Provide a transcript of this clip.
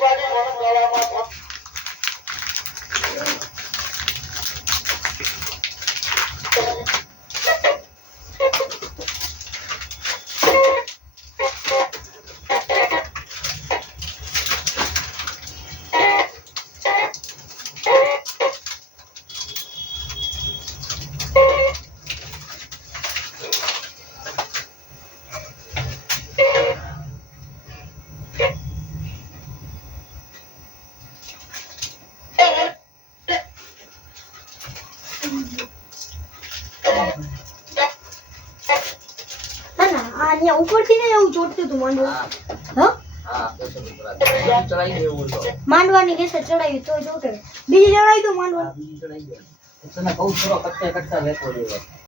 পানি গ্রহণ করা અહીંયા ઉપરથી ને એવું ચોટતું હતું માંડવા. હા. માંડવાની કેસે ચડાવી તો ચોટે બીજી ચડાવી તો માંડવા. બીજી કઉ છો તને બહુ કટકા કટકા લેતો રહ્યો